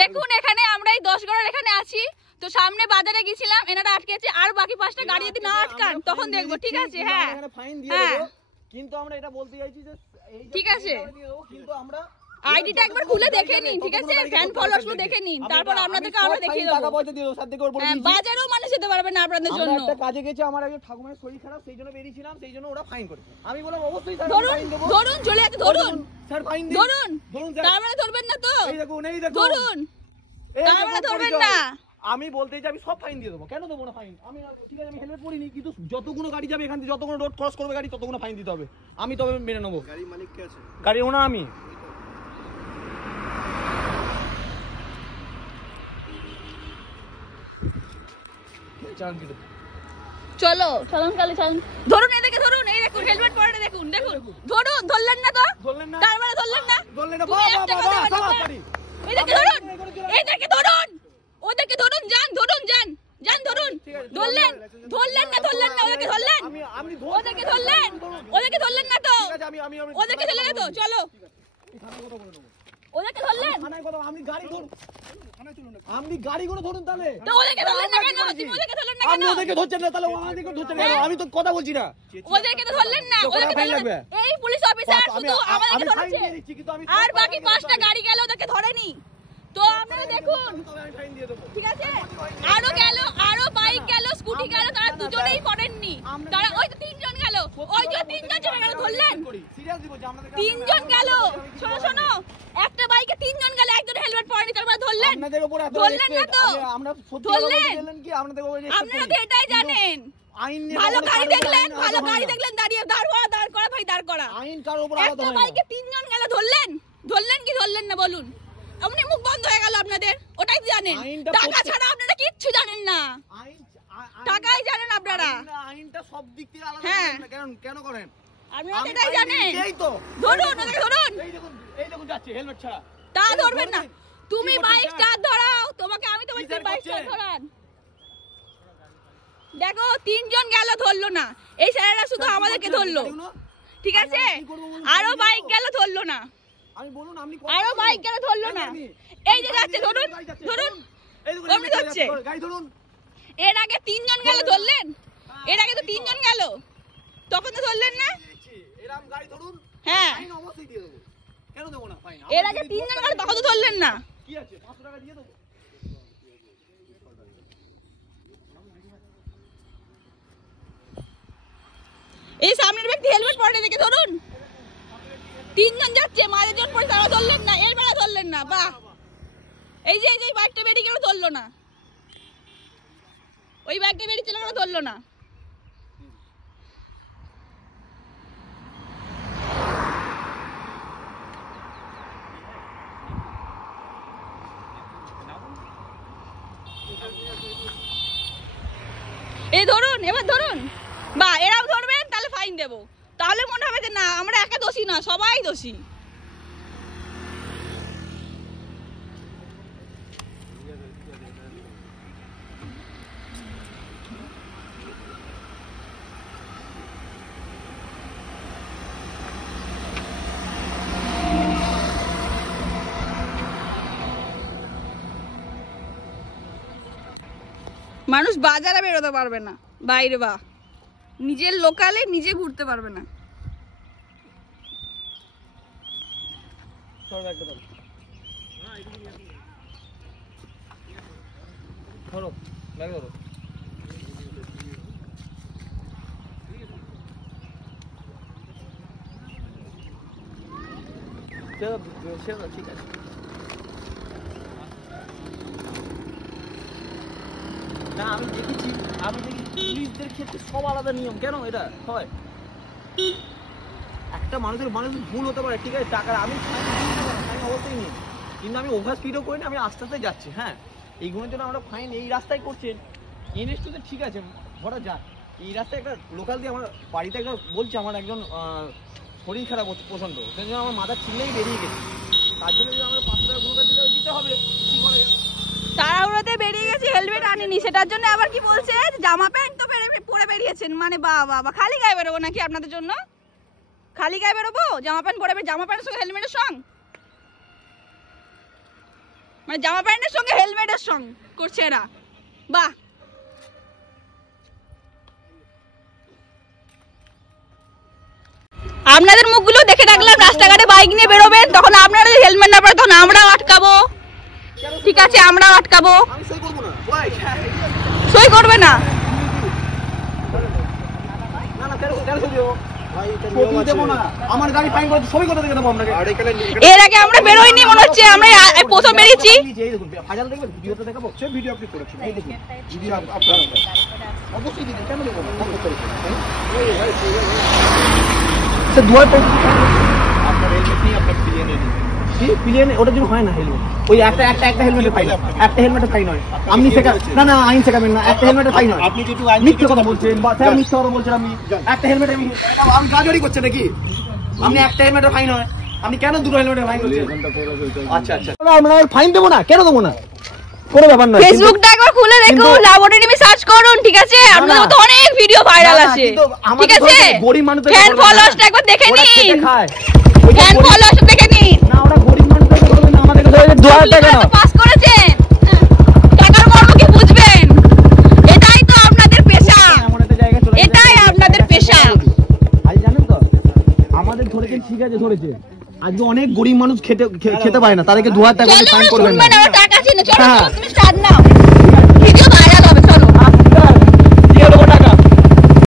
দেখুন এখানে আমরা এই 10 গড়ের এখানে আছি, তো সামনে বাজারে গেছিলাম, এনারা আটকেছে, আর বাকি 5টা গাড়ি যদি না আটকান তখন দেখবো। ঠিক আছে, হ্যাঁ হ্যাঁ, কিন্তু আমরা এটা বলতে চাইছি যে ঠিক আছে, কিন্তু আমরা আইডিটা একবার খুলে দেখে নিন। ঠিক আছে, ফ্যান ফলোয়ার্স গুলো দেখে নিন, তারপর আপনাদেরকে আমরা দেখিয়ে দেবো। টাকা পয়সা দিয়ে দেব, সাথে করে বলে দিয়েছি। বাজারেও মানুষ যেতে পারবে না আপনাদের জন্য। আমরা একটা কাজে গেছি, আমার একজন ঠাকুমার শরীর খারাপ, সেই জন্য বেরিয়েছিলাম, সেই জন্য ওরা ফাইন করেছে। আমি বললাম অবশ্যই স্যার ফাইন দেব। ধরুন চলে যাচ্ছে, ধরুন স্যার ফাইন দিন, ধরুন, ধরুন তার মানে ধরবেন না তো? এই দেখুন, এই দেখুন, ধরুন, তার মানে ধরবেন না। আমি বলতে চাই আমি সব ফাইন দিয়ে দেবো। কেন দেবো না ফাইন? আমি ঠিক আছে, আমি হেলমেট পরিনি, কিন্তু যতগুলো গাড়ি যাবে এখান থেকে, যতগুলো রোড ক্রস করবে গাড়ি, ততগুলো ফাইন দিতে হবে। আমি তবে মেনে নেবো। গাড়ির মালিক কে আছে? গাড়ির ওনা আমি। চলো চলুন কালে চলুন, ধরুন এদিকে ধরুন, এই দেখুন হেলমেট পরে দেখুন, দেখুন ধরুন, ধরলেন না তো? ধরলেন না, তার মানে ধরলেন না, ধরলেন না, বাবা বাবা সবাই। এদিকে ধরুন, এদিকে ধরুন, ওদিকে ধরুন, যান ধরুন, যান যান ধরুন, ধরলেন, ধরলেন না, ধরলেন না, ওদিকে ধরলেন, আমি ওদিকে ধরলেন, ওদিকে ধরলেন না তো? ওদিকে ধরলেন না তো? চলো ওদিকে ধরলেন, আমি গাড়ি ধরুন, আপনি গাড়িগুলো ধরুন তাহলে। তো ওদিকে ধরলেন না কেন? তুমি ওদিকে ধরলেন না কেন? আপনি ওদিকে ধরছেন না, তাহলে ওদিকে ধরছেন কেন? আমি তো কথা বলছি না। ওদিকে তো ধরলেন না, ওদিকে ধরলেন। এই পুলিশ অফিসার শুধু আমাদেরকে ধরেছে, আর বাকি 5টা গাড়ি গেল ওদেরকে ধরেনি। তো আপনারা দেখুন, ঠিক আছে, আরো গেল, আরো বাইক গেল, স্কুটি গেল, তারা দুজনেই করেননি। তারা ওই তো 3 জন গেল, ওই যে 3 জন চলে গেল, ধরলেন? 3 জন গেল, শোনো শোনো, একটা বাইকে 3 জন গেল, একজন হেলমেট পরেনি, তারপর ধরলেন? ধরলেন না তো? ধরলেন? আপনারা তো এটাই জানেন। ভালো গাড়ি দেখলেন, ভালো গাড়ি দেখলেন, দাঁড়িয়ে দাঁড় করা ভাই, দাঁড় করা। একটা বাইকে 3 জন গেল, ধরলেন? ধরলেন কি ধরলেন না বলুন? এমনি মুখ বন্ধ হয়ে গেল আপনাদের, ওটাই জানেন। টাকা ছাড়া আপনারা কিচ্ছু জানেন না, টাকাই জানেন আপনারা। আইনটা সব দিক থেকে আলাদা, হ্যাঁ, কেন করেন আপনারা এটাই জানেন। এই তো ধরুন, ওদেরকে ধরুন, এই দেখুন যাচ্ছে হেলমেট ছাড়া। তা ধরবেন না? তুমি বাইক স্টার্ট ধরাও, তোমাকে আমি তো বলছি বাইক স্টার্ট ধরান। দেখো 3 জন গেল, ধরলো না, এই স্যারেরা শুধু আমাদেরকে ধরলো। ঠিক আছে, আরো বাইক গেল, ধরলো না, আমি বলুন, আপনি আরো বাইক গেল, ধরলো না। এই যে যাচ্ছে, ধরুন ধরুন, আপনি ধরছে। গাড়ি ধরুন। এর আগে 3 জন গেল, ধরলেন? এর আগে তো 3 জন গেল, তখন তো ধরলেন না? এরকম গাড়ি ধরুন, হ্যাঁ, ফাইন অবশ্যই দিয়ে দেবো। কেন দেবো না ফাইন? এর আগে 3 জন গেল, তখন তো ধরলেন না। কি আছে, 500 টাকা দিয়ে দেবো। এই সামনের ব্যক্তি হেলমেট পরে দেখে ধরুন, 3 জন যাচ্ছে, মাঝের জন পরে, তারা ধরলেন না, এর বেলা ধরলেন না। বাহ, এই যে এই বাইকটা বেরিয়ে গেল, ধরলো না, ওই বাইকটা বেরিয়ে চলে গেল, ধরলো না। এই ধরুন, এবার ধরুন, বা এরাও ধরবেন, তাহলে ফাইন দেবো। তাহলে মনে হবে যে না, আমরা একা দোষী না, সবাই দোষী। মানুষ বাজারে বেরোতে পারবে না, বাইরে বা নিজের লোকালে নিজে ঘুরতে পারবে না। ধরো, ব্যাগ ধরো। ঠিক আছে, না আমি দেখেছি, পুলিশদের ক্ষেত্রে সব আলাদা নিয়ম। কেন এটা হয়? একটা মানুষের ভুল হতে পারে, ঠিক আছে, টাকা আমি অবশ্যই নিই, কিন্তু আমি ওভার স্পিডও করি না, আমি আস্তে আস্তে যাচ্ছি। হ্যাঁ, এইগুলোর জন্য আমরা ফাইন এই রাস্তায় করছেন, এনএস2 ঠিক আছে, ধরা যাক। এই রাস্তায় একটা লোকাল দিয়ে আমার বাড়িতে একটা বলছে, আমার একজন শরীর খারাপ হচ্ছে প্রচণ্ড, সেই জন্য আমার মাথার ছিলেই বেরিয়ে গেছে, তার জন্য যদি আমরা 500 টাকা গুলো দিতে হবে। কি করে তাড়াহুড়োতে বেরিয়ে গেছি, হেলমেট আনিনি, সেটার জন্য আবার কি বলছে, জামা প্যান্ট তো পরে বেরিয়েছেন, মানে বাবা, খালি গায়ে বেরোবো নাকি আপনাদের জন্য? খালি গায়ে বেরোবো, জামা প্যান্ট পরে, জামা প্যান্টের সঙ্গে হেলমেটের সঙ্গে? মানে জামা প্যান্টের সঙ্গে হেলমেটের সঙ্গে করছে এরা। বাহ, আপনাদের মুখগুলো দেখে রাখলাম, রাস্তাঘাটে বাইক নিয়ে বেরোবেন তখন আপনারা যদি হেলমেট না পরেন তখন আমরাও আটকাবো। ঠিক আছে, আমরাও আটকাবো। সই করবে না? এর আগে আমরা বেরোইনি মনে হচ্ছে, আমরা প্রথম বেরিয়েছি। ওটার জন্য হয় না হেলমেট, ওই একটা হেলমেটের ফাইন, একটা হেলমেটের ফাইন হয়। আপনি না না আইন শেখাবেন না, একটা হেলমেটের ফাইন হয়। আপনি যেহেতু মিথ্যে কথা বলছেন, মিথ্যে কথা বলছেন, আমি একটা হেলমেট আমি গাড়ি করছেন নাকি? আপনি একটা হেলমেটের ফাইন হয়, আপনি কেন দুটো হেলমেটের ফাইন করছেন? আচ্ছা আচ্ছা, আমরা ফাইন দেবো না, কেন দেবো না? কোনো ব্যাপার না। ফেসবুকটা একবার খুলে দেখুন, ল্যাবরেটরি সার্চ করুন। ঠিক আছে, আপনাদের তো অনেক ভিডিও ভাইরাল আছে। ঠিক আছে, ফ্যান ফলোয়ার্সটা একবার দেখে নিন, ফ্যান ফলোয়ার্স দেখে নিন। না, ওরা গরিব মানুষদের করবে না, আমাদের কাছে 2000 টাকা না পাস করেছেন, টাকার মর্ম কি বুঝবেন? এটাই তো আপনাদের পেশা, এটাই আপনাদের পেশা। আজ জানেন তো আমাদের ধরেছেন, ঠিক আছে ধরেছে, আজকে অনেক গরিব মানুষ খেতে পায় না, তাদেরকে 2000 টাকা ফাইন করবেন না। টাকা ছিল, চলো তুমি স্টার্ট নাও।